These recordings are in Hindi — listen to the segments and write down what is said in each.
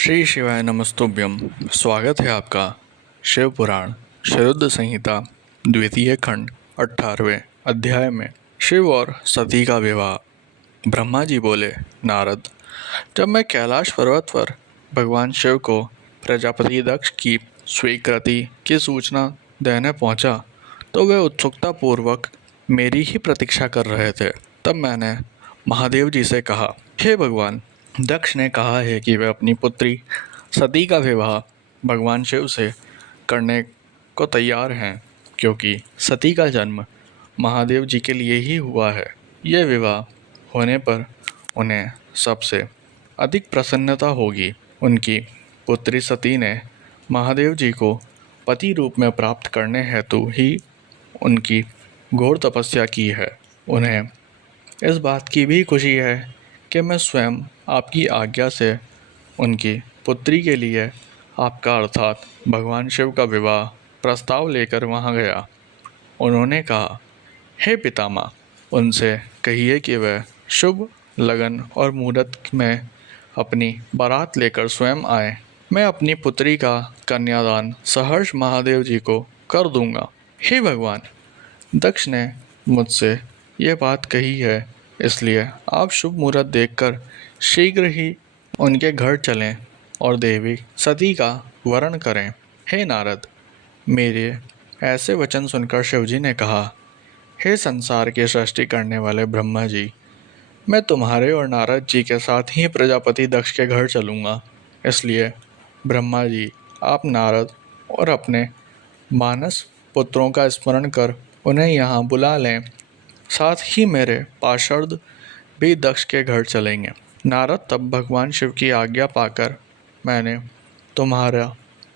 श्री शिवाय नमस्तुभ्यम। स्वागत है आपका शिव पुराण शरुद्र संहिता द्वितीय खंड 18वें अध्याय में। शिव और सती का विवाह। ब्रह्मा जी बोले, नारद, जब मैं कैलाश पर्वत पर भगवान शिव को प्रजापति दक्ष की स्वीकृति की सूचना देने पहुंचा तो वे उत्सुकता पूर्वक मेरी ही प्रतीक्षा कर रहे थे। तब मैंने महादेव जी से कहा, हे भगवान, दक्ष ने कहा है कि वे अपनी पुत्री सती का विवाह भगवान शिव से करने को तैयार हैं, क्योंकि सती का जन्म महादेव जी के लिए ही हुआ है। ये विवाह होने पर उन्हें सबसे अधिक प्रसन्नता होगी। उनकी पुत्री सती ने महादेव जी को पति रूप में प्राप्त करने हेतु ही उनकी घोर तपस्या की है। उन्हें इस बात की भी खुशी है कि मैं स्वयं आपकी आज्ञा से उनकी पुत्री के लिए आपका अर्थात भगवान शिव का विवाह प्रस्ताव लेकर वहां गया। उन्होंने कहा, हे पितामह, उनसे कहिए कि वह शुभ लगन और मुहूर्त में अपनी बारात लेकर स्वयं आए। मैं अपनी पुत्री का कन्यादान सहर्ष महादेव जी को कर दूंगा। हे भगवान, दक्ष ने मुझसे यह बात कही है, इसलिए आप शुभ मुहूर्त देखकर शीघ्र ही उनके घर चलें और देवी सती का वरण करें। हे नारद, मेरे ऐसे वचन सुनकर शिवजी ने कहा, हे संसार की सृष्टि करने वाले ब्रह्मा जी, मैं तुम्हारे और नारद जी के साथ ही प्रजापति दक्ष के घर चलूँगा। इसलिए ब्रह्मा जी, आप नारद और अपने मानस पुत्रों का स्मरण कर उन्हें यहाँ बुला लें। साथ ही मेरे पार्षद भी दक्ष के घर चलेंगे। नारद तब भगवान शिव की आज्ञा पाकर मैंने तुम्हारा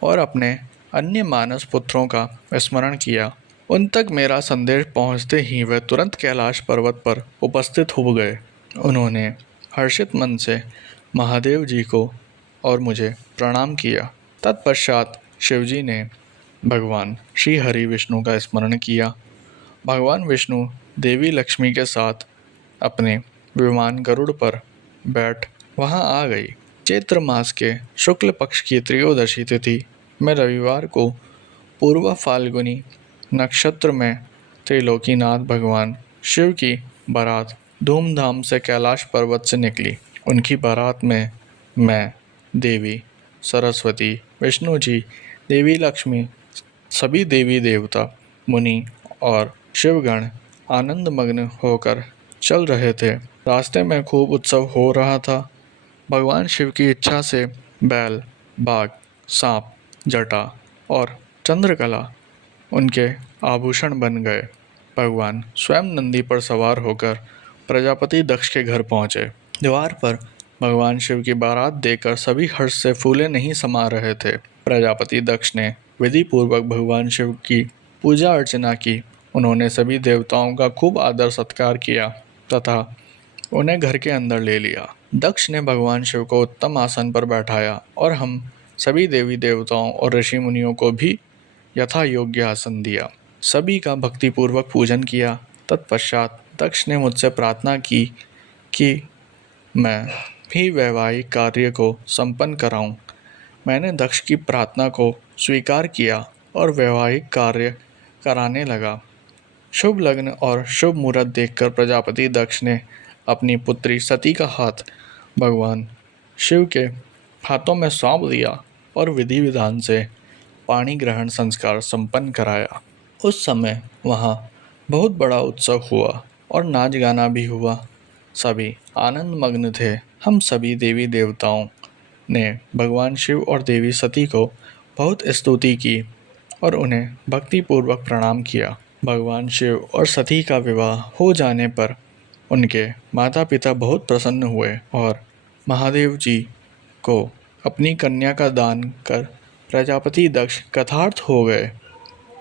और अपने अन्य मानस पुत्रों का स्मरण किया। उन तक मेरा संदेश पहुँचते ही वे तुरंत कैलाश पर्वत पर उपस्थित हो गए। उन्होंने हर्षित मन से महादेव जी को और मुझे प्रणाम किया। तत्पश्चात शिवजी ने भगवान श्री हरि विष्णु का स्मरण किया। भगवान विष्णु देवी लक्ष्मी के साथ अपने विमान गरुड़ पर बैठ वहां आ गई। चैत्र मास के शुक्ल पक्ष की त्रयोदशी तिथि में रविवार को पूर्व फाल्गुनी नक्षत्र में त्रिलोकीनाथ भगवान शिव की बारात धूमधाम से कैलाश पर्वत से निकली। उनकी बारात में मैं, देवी सरस्वती, विष्णु जी, देवी लक्ष्मी, सभी देवी देवता, मुनि और शिवगण आनंद मग्न होकर चल रहे थे। रास्ते में खूब उत्सव हो रहा था। भगवान शिव की इच्छा से बैल, बाघ, सांप, जटा और चंद्रकला उनके आभूषण बन गए। भगवान स्वयं नंदी पर सवार होकर प्रजापति दक्ष के घर पहुँचे। द्वार पर भगवान शिव की बारात देखकर सभी हर्ष से फूले नहीं समा रहे थे। प्रजापति दक्ष ने विधि पूर्वक भगवान शिव की पूजा अर्चना की। उन्होंने सभी देवताओं का खूब आदर सत्कार किया तथा उन्हें घर के अंदर ले लिया। दक्ष ने भगवान शिव को उत्तम आसन पर बैठाया और हम सभी देवी देवताओं और ऋषि मुनियों को भी यथा योग्य आसन दिया। सभी का भक्तिपूर्वक पूजन किया। तत्पश्चात दक्ष ने मुझसे प्रार्थना की कि मैं भी वैवाहिक कार्य को संपन्न कराऊं। मैंने दक्ष की प्रार्थना को स्वीकार किया और वैवाहिक कार्य कराने लगा। शुभ लग्न और शुभ मुहूर्त देखकर प्रजापति दक्ष ने अपनी पुत्री सती का हाथ भगवान शिव के हाथों में सौंप दिया और विधि विधान से पाणी ग्रहण संस्कार संपन्न कराया। उस समय वहाँ बहुत बड़ा उत्सव हुआ और नाच गाना भी हुआ। सभी आनंद मग्न थे। हम सभी देवी देवताओं ने भगवान शिव और देवी सती को बहुत स्तुति की और उन्हें भक्तिपूर्वक प्रणाम किया। भगवान शिव और सती का विवाह हो जाने पर उनके माता पिता बहुत प्रसन्न हुए और महादेव जी को अपनी कन्या का दान कर प्रजापति दक्ष कृतार्थ हो गए।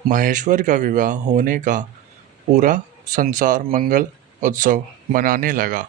महेश्वर का विवाह होने का पूरा संसार मंगल उत्सव मनाने लगा।